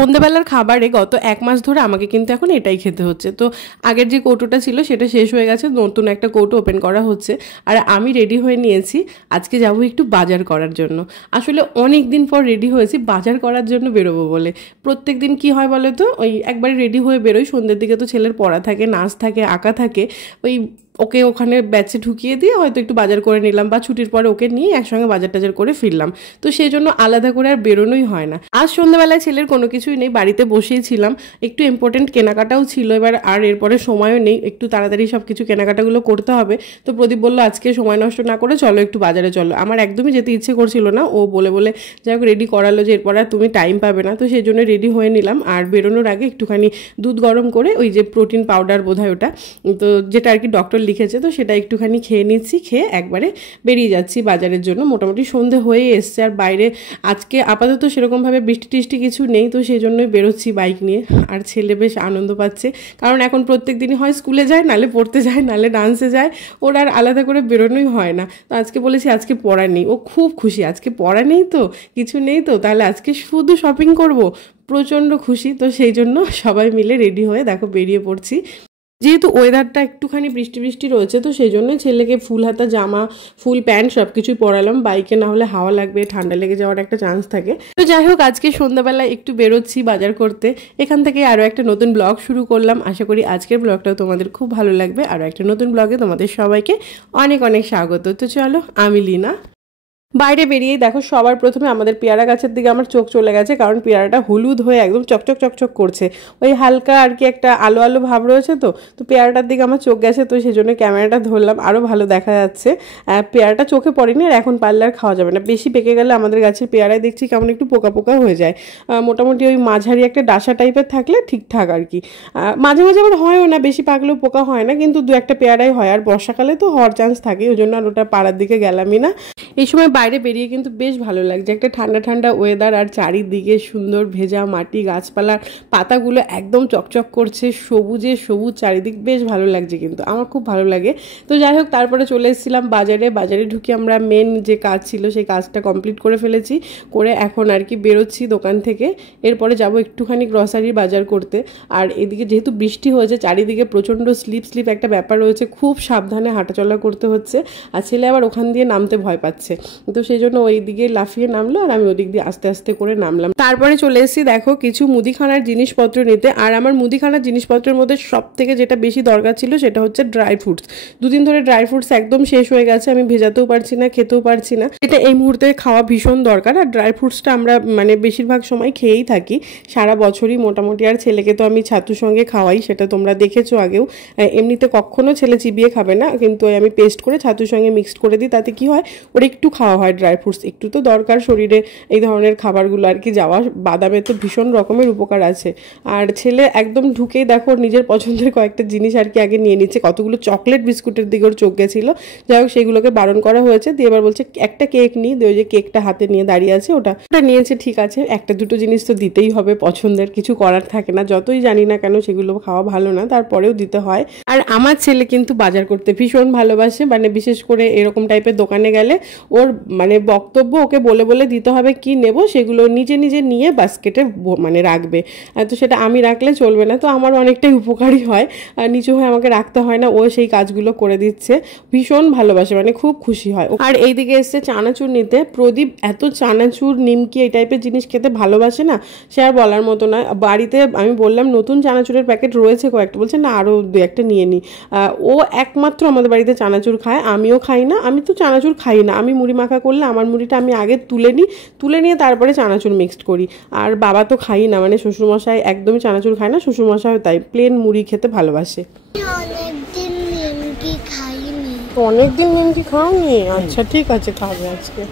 সন্ধ্যেবেলার খাবারে গত 1 মাস ধরে আমাকে কিন্তু এখন এটাই খেতে হচ্ছে। তো আগের যে কৌটোটা ছিল সেটা শেষ হয়ে গেছে, নতুন একটা কৌটো ওপেন করা হচ্ছে। আর আমি রেডি হয়ে নিয়েছি, আজকে যাব একটু বাজার করার জন্য। আসলে অনেক দিন পর রেডি হয়েছি বাজার করার জন্য বেরোবো বলে। প্রত্যেক দিন কী হয় বলে তো, ওই একবারে রেডি হয়ে বেরোই, সন্ধ্যের দিকে তো ছেলের পড়া থাকে, নাচ থাকে, আঁকা থাকে, ওই ওকে ওখানে ব্যাচে ঢুকিয়ে দিয়ে হয়তো একটু বাজার করে নিলাম, বা ছুটির পরে ওকে নিয়ে একসঙ্গে বাজার টাজার করে ফিরলাম। তো সেই জন্য আলাদা করে আর বেরোনোই হয় না। আজ সন্ধ্যাবেলায় ছেলের কোনো কিছুই নেই, বাড়িতে বসেই ছিলাম, একটু ইম্পর্টেন্ট কেনাকাটাও ছিল এবার, আর এরপরে সময়ও নেই, একটু তাড়াতাড়ি সব কিছু কেনাকাটাগুলো করতে হবে। তো প্রদীপ বললো আজকে সময় নষ্ট না করে চলো একটু বাজারে চলো। আমার একদমই যেতে ইচ্ছে করছিল না, ও বলে বলে যাই হোক রেডি করালো যে এরপর আর তুমি টাইম পাবে না। তো সেই জন্য রেডি হয়ে নিলাম। আর বেরোনোর আগে একটুখানি দুধ গরম করে ওই যে প্রোটিন পাউডার বোধহয় ওটা, তো যেটা আর কি ডক্টর লিখেছে, তো সেটা একটুখানি খেয়ে নিচ্ছি, খেয়ে একবারে বেরিয়ে যাচ্ছি বাজারের জন্য। মোটামুটি সন্ধে হয়ে এসছে, আর বাইরে আজকে আপাতত সেরকমভাবে বৃষ্টি টিষ্টি কিছু নেই, তো সেই জন্যই বেরোচ্ছি বাইক নিয়ে। আর ছেলে বেশ আনন্দ পাচ্ছে, কারণ এখন প্রত্যেক দিনই হয় স্কুলে যায়, নালে পড়তে যায়, নালে ডান্সে যায়, ওর আর আলাদা করে বেরোনোই হয় না। তো আজকে বলেছি আজকে পড়া নেই, ও খুব খুশি, আজকে পড়া নেই তো, কিছু নেই তো, তাহলে আজকে শুধু শপিং করব, প্রচণ্ড খুশি। তো সেই জন্য সবাই মিলে রেডি হয়ে দেখো বেরিয়ে পড়ছি। যেহেতু ওয়েদারটা একটুখানি বৃষ্টি বৃষ্টি রয়েছে, তো সেই জন্য ছেলেকে ফুল হাতা জামা, ফুল প্যান্ট সব কিছুই পরালাম, বাইকে না হলে হাওয়া লাগবে, ঠান্ডা লেগে যাওয়ার একটা চান্স থাকে। তো যাই হোক আজকে সন্ধ্যাবেলায় একটু বেরোচ্ছি বাজার করতে। এখান থেকে আরও একটা নতুন ব্লগ শুরু করলাম, আশা করি আজকের ব্লগটাও তোমাদের খুব ভালো লাগবে। আরও একটা নতুন ব্লগে তোমাদের সবাইকে অনেক অনেক স্বাগত। তো চলো, আমি লীনা। বাইরে বেরিয়েই দেখো সবার প্রথমে আমাদের পেয়ারা গাছের দিকে আমার চোখ চলে গেছে, কারণ পেয়ারাটা হলুদ হয়ে একদম চকচক চকচক করছে, ওই হালকা আর কি একটা আলো আলো ভাব রয়েছে। তো পেয়ারাটার দিকে আমার চোখ গেছে, তো সেই জন্য ক্যামেরাটা ধরলাম, আরও ভালো দেখা যাচ্ছে। পেয়ারাটা চোখে পড়েনি, আর এখন পারলে আর খাওয়া যাবে না, বেশি পেকে গেলে আমাদের গাছের পেয়ারায় দেখছি কেমন একটু পোকা পোকা হয়ে যায়। মোটামুটি ওই মাঝারি একটা ডাসা টাইপের থাকলে ঠিকঠাক আর কি। মাঝে মাঝে আবার হয়ও না, বেশি পাকলেও পোকা হয় না, কিন্তু দু একটা পেয়ারাই হয়, আর বর্ষাকালে তো হওয়ার চান্স থাকে, ওই জন্য আর ওটা পাড়ার দিকে গেলামই না। এই সময় বাইরে বেরিয়ে কিন্তু বেশ ভালো লাগছে, একটা ঠান্ডা ঠান্ডা ওয়েদার, আর চারিদিকে সুন্দর ভেজা মাটি, গাছপালার পাতাগুলো একদম চকচক করছে, সবুজে সবুজ চারিদিক, বেশ ভালো লাগছে, কিন্তু আমার খুব ভালো লাগে। তো যাই হোক তারপরে চলে এসেছিলাম বাজারে ঢুকে আমরা মেন যে কাজ ছিল সেই কাজটা কমপ্লিট করে ফেলেছি, করে এখন আর কি বেরোচ্ছি দোকান থেকে। এরপরে যাব একটুখানি গ্রসারির বাজার করতে। আর এদিকে যেহেতু বৃষ্টি হয়েছে, চারিদিকে প্রচণ্ড স্লিপ একটা ব্যাপার রয়েছে, খুব সাবধানে হাঁটাচলা করতে হচ্ছে, আর ছেলে আবার ওখান দিয়ে নামতে ভয় পাচ্ছে, তো সেই জন্য ওই দিকে লাফিয়ে নামলো, আর আমি ওদিক দিয়ে আস্তে আস্তে করে নামলাম। তারপরে চলে এসেছি দেখো কিছু মুদিখানার জিনিসপত্র নিতে। আর আমার মুদিখানার জিনিসপত্রের মধ্যে সব থেকে যেটা বেশি দরকার ছিল সেটা হচ্ছে ড্রাই ফ্রুটস। দুদিন ধরে ড্রাই ফ্রুটস একদম শেষ হয়ে গেছে, আমি ভেজাতেও পারছি না, খেতেও পারছি না, এটা এই মুহূর্তে খাওয়া ভীষণ দরকার। আর ড্রাই ফ্রুটসটা আমরা মানে বেশিরভাগ সময় খেয়েই থাকি সারা বছরই মোটামুটি। আর ছেলেকে তো আমি ছাতুর সঙ্গে খাওয়াই, সেটা তোমরা দেখেছো আগেও। এমনিতে কখনো ছেলে চিবিয়ে খাবে না, কিন্তু আমি পেস্ট করে ছাতুর সঙ্গে মিক্সড করে দিই, তাতে কি হয় ওর একটু খাওয়া হয় ড্রাই ফ্রুটস, একটু তো দরকার শরীরে এই ধরনের খাবারগুলো আর কি যাওয়া। বাদামে তো ভীষণ রকমের উপকার আছে। আর ছেলে একদম ঢুকেই দেখো নিজের পছন্দের কয়েকটা জিনিস আর কি আগে নিয়ে নিচ্ছে, কতগুলো চকলেট বিস্কুটের দিকে ওর চোখ গেছিলো, যাই হোক সেগুলোকে বারণ করা হয়েছে। দিয়ে এবার বলছে একটা কেক নিই, দিয়ে ওই যে কেকটা হাতে নিয়ে দাঁড়িয়ে আছে, ওটা নিয়েছে, ঠিক আছে, একটা দুটো জিনিস তো দিতেই হবে পছন্দের, কিছু করার থাকে না, যতই জানি না কেন সেগুলো খাওয়া ভালো না, তারপরেও দিতে হয়। আর আমার ছেলে কিন্তু বাজার করতে ভীষণ ভালোবাসে, মানে বিশেষ করে এরকম টাইপের দোকানে গেলে ওর মানে বক্তব্য ওকে বলে বলে দিতে হবে কি নেব, সেগুলো নিজে নিজে নিয়ে বাস্কেটে মানে রাখবে। তো সেটা আমি রাখলে চলবে না, তো আমার অনেকটাই উপকারী হয়, নিচু হয়ে আমাকে রাখতে হয় না, ও সেই কাজগুলো করে দিচ্ছে, ভীষণ ভালোবাসে, মানে খুব খুশি হয়। আর এইদিকে এসছে চানাচুর নিতে। প্রদীপ এত চানাচুর, নিমকি এই টাইপের জিনিস খেতে ভালোবাসে না, সে আর বলার মতো না। বাড়িতে আমি বললাম নতুন চানাচুরের প্যাকেট রয়েছে কয়েকটা, বলছে না আরও দু একটা নিয়ে নিই। ও একমাত্র আমাদের বাড়িতে চানাচুর খায়, আমিও খাই না, আমি তো চানাচুর খাই না, আমি মুড়ি মাখা করলে আমার মুড়িটা আমি আগে তুলে নিয়ে তারপরে চানাচুর মিক্সড করি। আর বাবা তো খাই না, মানে শ্বশুরমশাই একদমই চানাচুর খায় না, শ্বশুরমশাই তাই প্লেন মুড়ি খেতে ভালোবাসে। অনেকদিন নিমকি খাওনি? আচ্ছা ঠিক আছে, খাবে আজকে।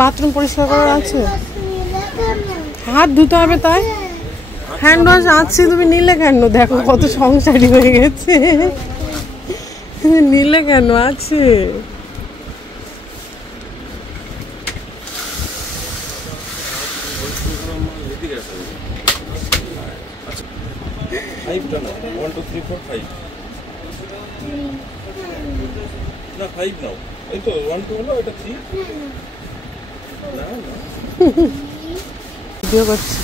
বাথরুম পরিষ্কার করার আছে, হাত ধুতে হবে, তাই হ্যান্ড ওয়াশ আছে, তুমি নিলে কেন? দেখো কত সংসারী হয়ে গেছে, নিলে কেন? আছে না 5 নাও, এই তো 1 2 হলো, এটা 3 না না ভিডিও করছি।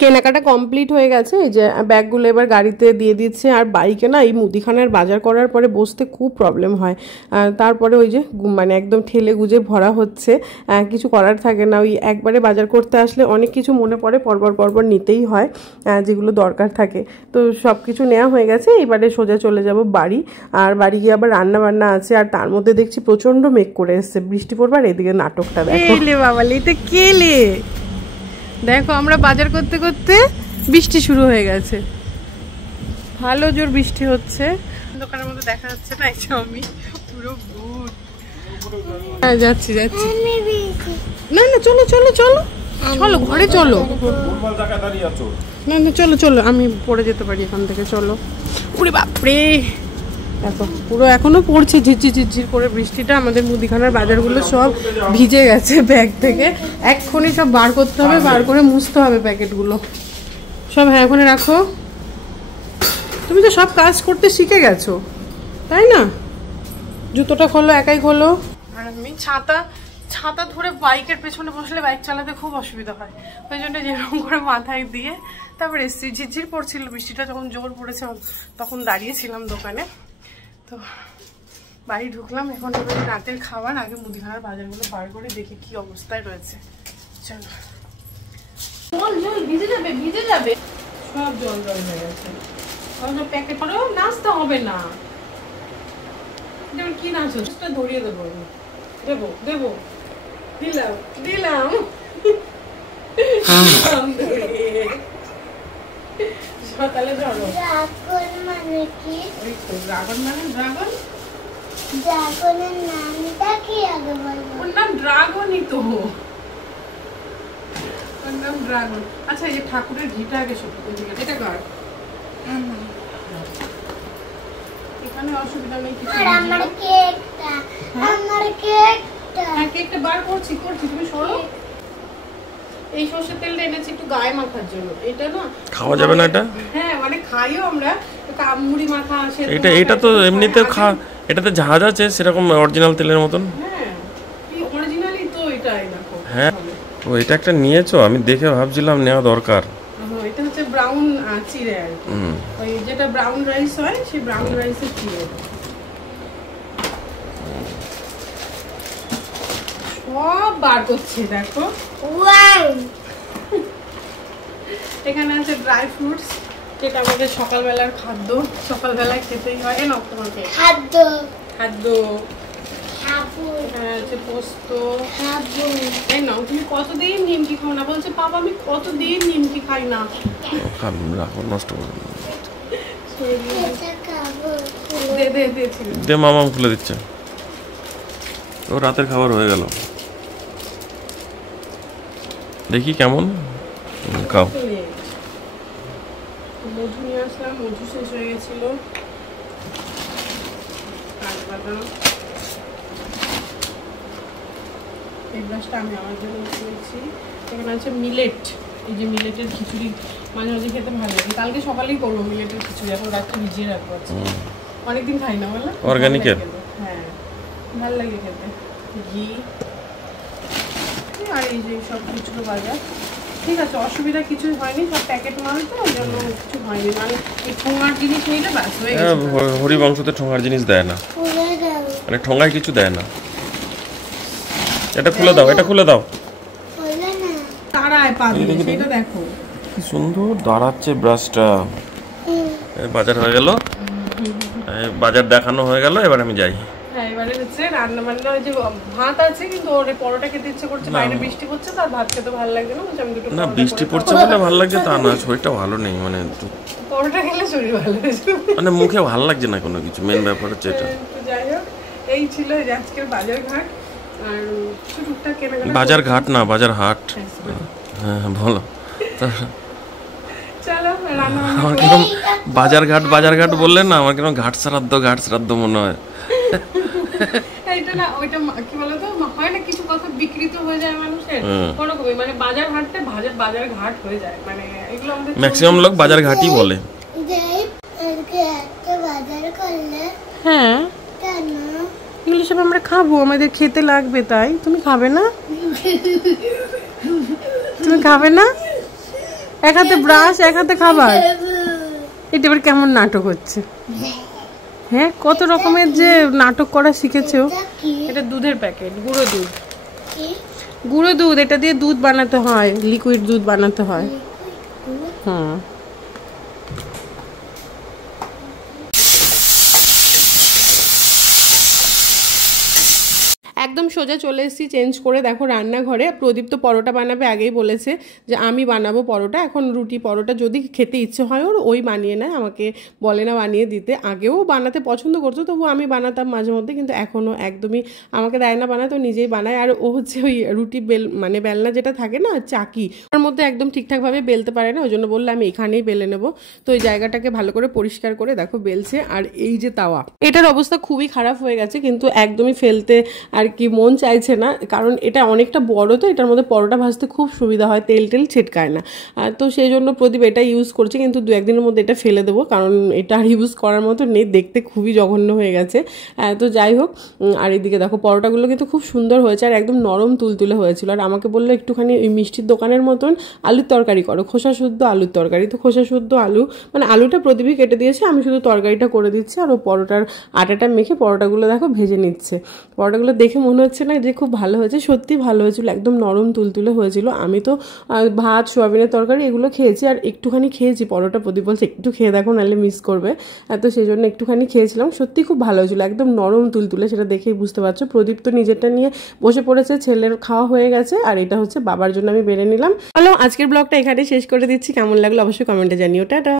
কেনাকাটা কমপ্লিট হয়ে গেছে। এই যে ব্যাগগুলো এবার গাড়িতে দিয়ে দিচ্ছে। আর বাইকে না এই মুদিখানার বাজার করার পরে বসতে খুব প্রবলেম হয়। তারপরে ওই যে মানে একদম ঠেলে গুজে ভরা হচ্ছে, কিছু করার থাকে না। ওই একবারে বাজার করতে আসলে অনেক কিছু মনে পড়ে, পরপর নিতেই হয় যেগুলো দরকার থাকে। তো সব কিছু নেওয়া হয়ে গেছে, এবারে সোজা চলে যাব বাড়ি। আর বাড়ি গিয়ে আবার রান্না বান্না আছে। আর তার মধ্যে দেখছি প্রচণ্ড মেঘ করে এসছে, বৃষ্টি পড়বার। এদিকে নাটকটা দেখো। বাবালি তো কেলে দেখো, আমরা বাজার করতে করতে বৃষ্টি শুরু হয়ে গেছে, ভালো জোর বৃষ্টি হচ্ছে। দোকানের মধ্যে দেখা যাচ্ছে না, আমি পুরো ভূত। হ্যাঁ যাচ্ছি না না, চলো চলো চলো চলো ঘরে চলো। না না চলো চলো, আমি পড়ে যেতে পারি এখান থেকে, চলো। ওরে বাপরে, দেখো পুরো এখনো পড়ছে ঝিরঝির করে বৃষ্টিটা। আমাদের মুদিখানার বাজারগুলো সব ভিজে গেছে ব্যাগ থেকে। এক্ষুনি সব বার করতে হবে, বার করে মুছতে হবে প্যাকেটগুলো সব। হ্যাঁ ওখানে রাখো। তুমি তো সব কাজ করতে শিখে গেছো তাই না? জুতোটা খোলো, একাই খোলো। আর আমি ছাতা ধরে বাইকের পেছনে বসলে বাইক চালাতে খুব অসুবিধা হয়, ওই জন্য যেরকম করে মাথায় দিয়ে তারপরে এসছি। ঝিরঝির পড়ছিল বৃষ্টিটা, যখন জোর পড়েছে তখন দাঁড়িয়েছিলাম দোকানে। তো বাড়ি ঢুকলাম, এখন এবারে রাতের খাবার। আগে মুদিখানার বাজারগুলো বার করে দেখি কি অবস্থায় রয়েছে। চলো। জল ভিজে যাবে, ভিজে যাবে, সব জল হয়ে গেছে। প্যাকেট করেও নাচতে হবে না। কি নাচ হচ্ছে, ধরিয়ে দেবো দেবো দেবো, দিলাম দিলাম। সকালে ধরো। ড্রাগন মানে কি? ওই তো ড্রাগন মানে ড্রাগন। ড্রাগনের নামটা কি আগে বলবো? ওর নাম ড্রাগনই তো, ওর নাম ড্রাগন। আচ্ছা এই যে ঠাকুরের ঘিটা আগে শুকো, এটা কার? এখানে অসুবিধা নেই কিছু। আর আমার কেকটা, আমার কেকটা। হ্যাঁ কেকটা বার করছি, তুমি সরো। এই সরষের তেলটা এনেছি একটু গায়ে মাখার জন্য। এটা না খাওয়া যাবে না এটা? হ্যাঁ মানে খাইও আমরা, মুড়ি মাখা আছে। এটা তো এমনিতেও এটাতে ঝাঁজ আছে সেরকম অরিজিনাল তেলের মতন। হ্যাঁ এই অরিজিনালি তো এটাই দেখো। হ্যাঁ ও এটা একটা নিয়েছো, আমি দেখে ভাবছিলাম নেওয়া দরকার। এটা হচ্ছে ব্রাউন চিড়ে আর কি, ওই যেটা ব্রাউন রাইস হয় সেই ব্রাউন রাইসের চিড়ে। সব বার করছে দেখো। ওয়াও, এখানে আছে ড্রাই ফ্রুটস, যেটা আমাদের সকালবেলার খাদ্য, সকালবেলায় খেতেই হয়। না তোমাকে খাদ্য খাদ্য পোস্ত। তাই না, তুমি কতদিন নিমকি খাও না? বলছে পাপা আমি কতদিন নিমকি খাই না। নষ্ট দে, মামা খুলে দিচ্ছে। তো রাতের খাবার হয়ে গেল, দেখি কেমন খাও। মধু নিয়ে আসলাম, মধু শেষ হয়ে গেছিল। এই গ্লাসটা আমি আমার জন্য নিয়েছি। এখানে আছে মিলেট, এই যে মিলেটের খিচুড়ি মাঝে মাঝে খেতে ভালো লাগে। কালকে সকালেই করবো মিলেটের খিচুড়ি, এখন রাত্রে ভিজিয়ে রাখবো। অনেকদিন খাই না বললাম, অর্গানিকের। হ্যাঁ ভালো লাগে খেতে। ঘি আর এই যে সব কিছু বাজার ঠিক আছে, অসুবিধা কিছুই হয়নি, সব প্যাকেট মাল তো ওই জন্য কিছু হয়নি। মানে এই ঠোঙার জিনিস নিলে ব্যাস হয়ে গেছে। হরিবংশতে ঠোঙার জিনিস দেয় না, মানে ঠোঙায় কিছু দেয় না। এটা খুলে দাও, এটা খুলে দাও। তারায় পাবে সেটা দেখো কি সুন্দর দাঁড়াচ্ছে ব্রাশটা। বাজার হয়ে গেল, বাজার দেখানো হয়ে গেল, এবার আমি যাই। হ্যাঁ এবারে হচ্ছে রান্না বান্না। ওই যে ভাত আছে কিন্তু ওর পরোটা খেতে ইচ্ছে করছে, বাইরে বৃষ্টি পড়ছে তার ভাত খেতে ভালো লাগছে না, বলছে আমি দুটো না। বৃষ্টি পড়ছে বলে ভালো লাগছে তা না, শরীরটা ভালো নেই। মানে পরোটা খেলে শরীর ভালো লাগছে, মানে মুখে ভালো লাগছে না কোনো কিছু। মেন ব্যাপার হচ্ছে এটা। যাই হোক এই ছিল আজকের বাজার ঘাট। আর টুকটাক কেনাকাটা। বাজার ঘাট না, বাজার হাট। হ্যাঁ বলো। চলো রান্না আমার কিরকম বাজার ঘাট বললেন না, আমার কিরকম ঘাট শ্রাদ্ধ মনে হয়। এইটা না ওইটা কি বলতো হয় না কিছু কথা বিকৃত হয়ে যায় মানুষের কোনোভাবে মানে বাজার ঘাটতে বাজার ঘাট হয়ে যায় মানে এগুলো আমাদের ম্যাক্সিমাম লোক বাজার ঘাটই বলে। হ্যাঁ এগুলো সব আমরা খাবো, আমাদের খেতে লাগবে, তাই তুমি খাবে না? তুমি খাবে না? এক হাতে ব্রাশ এক হাতে খাবার, এটা এবার কেমন নাটক হচ্ছে? হ্যাঁ কত রকমের যে নাটক করা শিখেছো। এটা দুধের প্যাকেট, গুঁড়ো দুধ, এটা দিয়ে দুধ বানাতে হয়, লিকুইড দুধ বানাতে হয়। হ্যাঁ একদম সোজা চলে এসেছি চেঞ্জ করে, দেখো রান্নাঘরে। প্রদীপ তো পরোটা বানাবে, আগেই বলেছে যে আমি বানাবো পরোটা। এখন রুটি পরোটা যদি খেতে ইচ্ছে হয় ওর, ওই বানিয়ে নেয়, আমাকে বলে না বানিয়ে দিতে। আগেও বানাতে পছন্দ করতো, তবু আমি বানাতাম মাঝে মধ্যে, কিন্তু এখনও একদমই আমাকে দেয় না বানাতে, ও নিজেই বানায়। আর ও হচ্ছে ওই রুটি মানে বেলনা যেটা থাকে না চাকি, ওর মধ্যে একদম ঠিকঠাকভাবে বেলতে পারে না, ওই জন্য বললে আমি এখানেই বেলে নেবো। তো ওই জায়গাটাকে ভালো করে পরিষ্কার করে দেখো বেলছে। আর এই যে তাওয়া, এটার অবস্থা খুবই খারাপ হয়ে গেছে, কিন্তু একদমই ফেলতে আর কি মন চাইছে না, কারণ এটা অনেকটা বড়, তো এটার মধ্যে পরোটা ভাজতে খুব সুবিধা হয়, তেল ছিটকায় না। তো সেই জন্য প্রদীপ এটা ইউজ করছে, কিন্তু 2-1 দিনের মধ্যে এটা ফেলে দেবো, কারণ এটা আর ইউজ করার মতো নেই, দেখতে খুবই জঘন্য হয়ে গেছে। তো যাই হোক, আর এদিকে দেখো পরোটাগুলো কিন্তু খুব সুন্দর হয়েছে আর একদম নরম তুলতুলে হয়েছিল। আর আমাকে বললো একটুখানি ওই মিষ্টির দোকানের মতন আলুর তরকারি করো, খোসা শুদ্ধ আলুর তরকারি। তো খোসা শুদ্ধ আলু মানে আলুটা প্রদীপই কেটে দিয়েছে, আমি শুধু তরকারিটা করে দিচ্ছি। আর ও পরোটার আটাটা মেখে পরোটাগুলো দেখো ভেজে নিচ্ছে। পরোটাগুলো দেখে মনে হচ্ছে না যে খুব ভালো হয়েছে, সত্যি ভালো হয়েছিল, একদম নরম তুলতুলে হয়েছিল। আমি তো ভাত সোয়াবিনের তরকারি এগুলো খেয়েছি, আর একটুখানি খেয়েছি পরোটা। প্রদীপ বলছে একটু খেয়ে দেখো নাহলে মিস করবে, তো সেই জন্য একটুখানি খেয়েছিলাম। সত্যি খুব ভালো হয়েছিল, একদম নরম তুলতুলে, সেটা দেখেই বুঝতে পারছো। প্রদীপ তো নিজেরটা নিয়ে বসে পড়েছে, ছেলের খাওয়া হয়ে গেছে, আর এটা হচ্ছে বাবার জন্য আমি বেড়ে নিলাম। চলো আজকের ব্লগটা এখানে শেষ করে দিচ্ছি, কেমন লাগলো অবশ্যই কমেন্টে জানিও। টাটা।